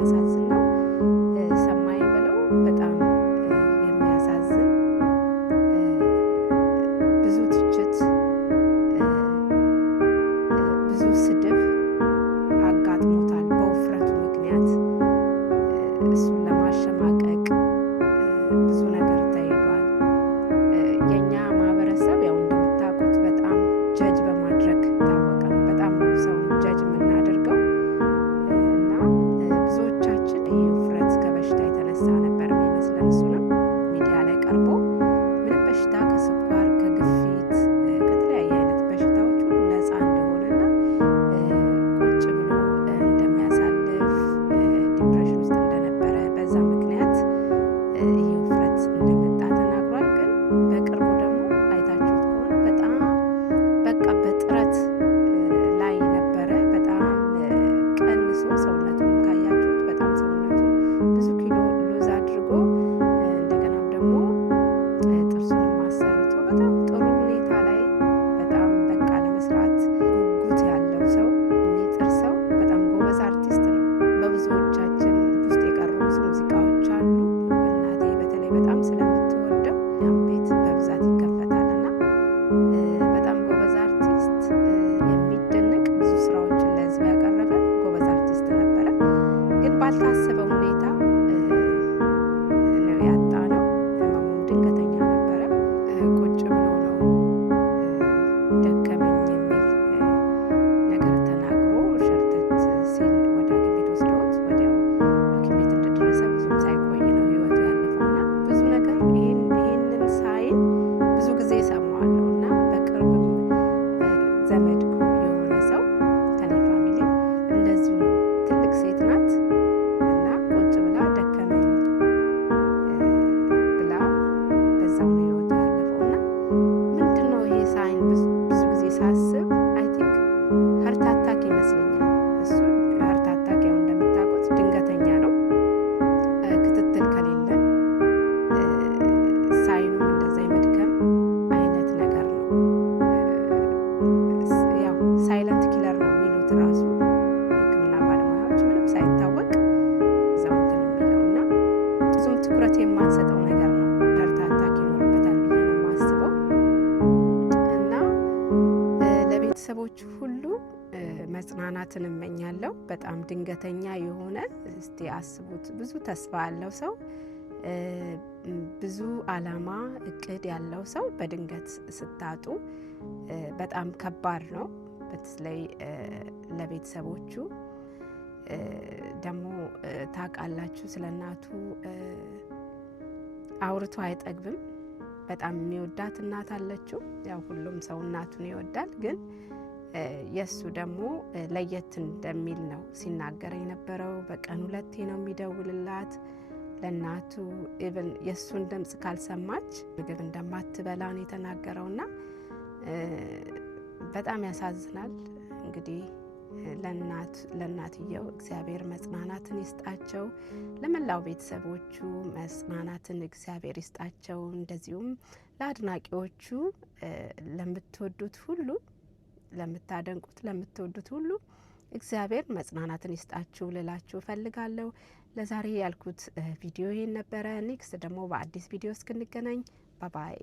የሚያሳዝን ነው። ሰማይ ብለው በጣም የሚያሳዝን ብዙ ትችት፣ ብዙ ስድብ አጋጥሞታል በውፍረቱ ምክንያት። እሱን ለማሸማቀቅ ብዙ ነገር ተይዷል። የኛ ማህበረሰብ ያው እንደምታውቁት በጣም ጀጅ በማድረግ ታወቀ ነው። በጣም ነው ሰው ጀጅ የምናደርገው እና ብዙዎቻችን ይህ ውፍረት ከበሽታ የተነሳ ነበር የሚመስለን። እሱንም ሚዲያ ላይ ቀርቦ ምንም በሽታ ከስኳር፣ ከግፊት፣ ከተለያየ አይነት በሽታዎች ሁሉ ነፃ እንደሆነና ቁጭ ብሎ እንደሚያሳልፍ ዲፕሬሽን ውስጥ እንደነበረ በዛ ምክንያት ይህ ውፍረት እንደመጣ ተናግሯል። ግን በቅርቡ ደግሞ አይታችሁት ከሆነ በጣም በቃ በጥረት ላይ ነበረ። በጣም ቀንሶ ሰውነቱን ካያችሁት በጣም ሰውነቱን ብዙ ኪሎ ሉዝ አድርጎ እንደገናም ደግሞ ጥርሱንም አሰርቶ በጣም ጥሩ ሁኔታ ላይ በጣም በቃ ለመስራት ጉጉት ያለው ሰው፣ የሚጥር ሰው፣ በጣም ጎበዝ አርቲስት ነው። በብዙዎቻችን ውስጥ የቀሩ ብዙ ሙዚቃዎች አሉ። እናቴ በተለይ በጣም ስለምትወደው ያም ቤት በብዛት ይከፈታል እና በጣም ጎበዝ አርቲስት፣ የሚደነቅ ብዙ ስራዎችን ለህዝብ ያቀረበ ጎበዝ አርቲስት ነበረ። ግን ባልታሰበ ሁኔታ ነው ያጣነው። ህመሙም ድንገተኛ ነበረ። ቁጭ ብሎ ነው ደከመኝ የሚል ነገር ተናግሮ ሸርተት ሲል ወደ ሐኪም ቤት ወስደውት ወዲያው ሐኪም ቤት እንደደረሰ ብዙም ሳይቆይ ነው ህይወቱ ያለፈውና ብዙ ነገር ይህንን ሳይን ብዙ ጊዜ እሰማዋለሁ እና በቅርብም ዘመድ የሆነ ሰው ከኔ ፋሚሊ እንደዚሁ ነው። ትልቅ ሴት ናት እና ቁጭ ብላ ደከመኝ ብላ በዛው ነው ህይወቱ ያለፈው እና ምንድን ነው ይሄ ሳይን? ብዙ ጊዜ ሳስብ አይ ቲንክ ሀርት አታክ ይመስለኛል። እሱ ሀርት አታክ ያው እንደምታውቁት ድንገተኛ ነው። ክትትል ከሌለን ሳይኑም እንደዛ የመድከም አይነት ነገር ነው። ያው ሳይለንት ኪለር ነው የሚሉት ራሱ የሕክምና ባለሙያዎች ምንም ሳይታወቅ እዛው እንትን የሚለው እና ብዙም ትኩረት የማንሰጠው ነገር ነው። ሀርት አታክ ይኖርበታል ብዬ ነው የማስበው እና ለቤተሰቦቹ ሁሉ መጽናናትን እመኛለሁ። በጣም ድንገተኛ የሆነ እስቲ አስቡት። ብዙ ተስፋ ያለው ሰው፣ ብዙ አላማ እቅድ ያለው ሰው በድንገት ስታጡ በጣም ከባድ ነው። በተለይ ለቤተሰቦቹ ደግሞ ታውቃላችሁ፣ ስለ እናቱ አውርቶ አይጠግብም። በጣም የሚወዳት እናት አለችው። ያው ሁሉም ሰው እናቱን ይወዳል፣ ግን የእሱ ደግሞ ለየት እንደሚል ነው ሲናገር የነበረው። በቀን 2 ነው የሚደውልላት ለእናቱ። ኢቭን የእሱን ድምፅ ካልሰማች ምግብ እንደማትበላ ነው የተናገረውና በጣም ያሳዝናል። እንግዲህ ለእናትየው እግዚአብሔር መጽናናትን ይስጣቸው። ለመላው ቤተሰቦቹ መጽናናትን እግዚአብሔር ይስጣቸው። እንደዚሁም ለአድናቂዎቹ፣ ለምትወዱት ሁሉ፣ ለምታደንቁት፣ ለምትወዱት ሁሉ እግዚአብሔር መጽናናትን ይስጣችሁ ልላችሁ እፈልጋለሁ። ለዛሬ ያልኩት ቪዲዮ ይሄን ነበረ። ኔክስት ደግሞ በአዲስ ቪዲዮ እስክንገናኝ ባባይ